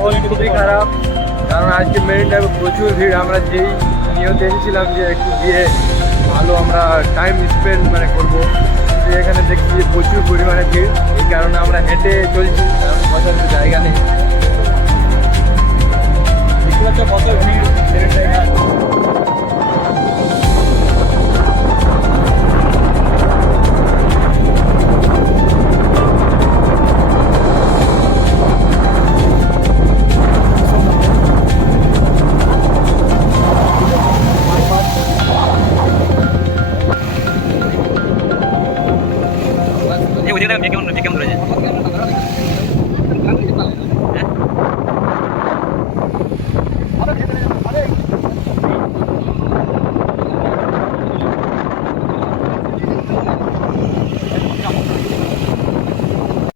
মন খুবই খারাপ, কারণ আজকে মেরিন ড্রাইভে প্রচুর ভিড়। আমরা যেই নিয়তে এসেছিলাম যে একটু গিয়ে ভালো আমরা টাইম স্পেন্ড করবো, যে এখানে দেখছি যে প্রচুর পরিমাণে ভিড়। এই কারণে আমরা হেঁটে চলছি, কারণ বসার জায়গা নেই। কত ভিড় মেরিন ড্রাইভে।